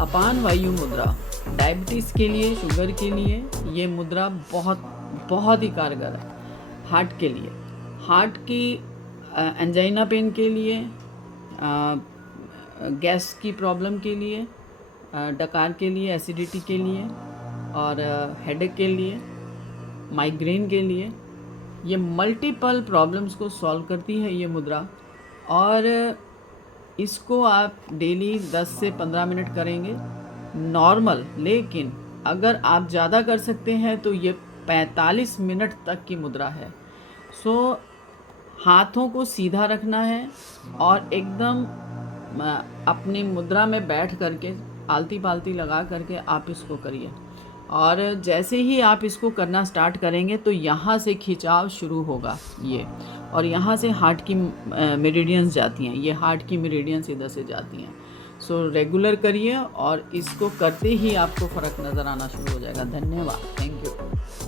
अपान वायु मुद्रा डायबिटीज़ के लिए, शुगर के लिए ये मुद्रा बहुत बहुत ही कारगर है। हार्ट के लिए, हार्ट की एंजाइना पेन के लिए, गैस की प्रॉब्लम के लिए, डकार के लिए, एसिडिटी के लिए और हेडेक के लिए, माइग्रेन के लिए, ये मल्टीपल प्रॉब्लम्स को सॉल्व करती है ये मुद्रा। और इसको आप डेली 10 से 15 मिनट करेंगे नॉर्मल, लेकिन अगर आप ज़्यादा कर सकते हैं तो ये 45 मिनट तक की मुद्रा है। सो हाथों को सीधा रखना है और एकदम अपनी मुद्रा में बैठ करके आलती पालती लगा करके आप इसको करिए। और जैसे ही आप इसको करना स्टार्ट करेंगे तो यहाँ से खिंचाव शुरू होगा ये, और यहाँ से हार्ट की मेरिडियंस जाती हैं, ये हार्ट की मेरिडियंस इधर से जाती हैं। सो रेगुलर करिए और इसको करते ही आपको फ़र्क नज़र आना शुरू हो जाएगा। धन्यवाद, थैंक यू।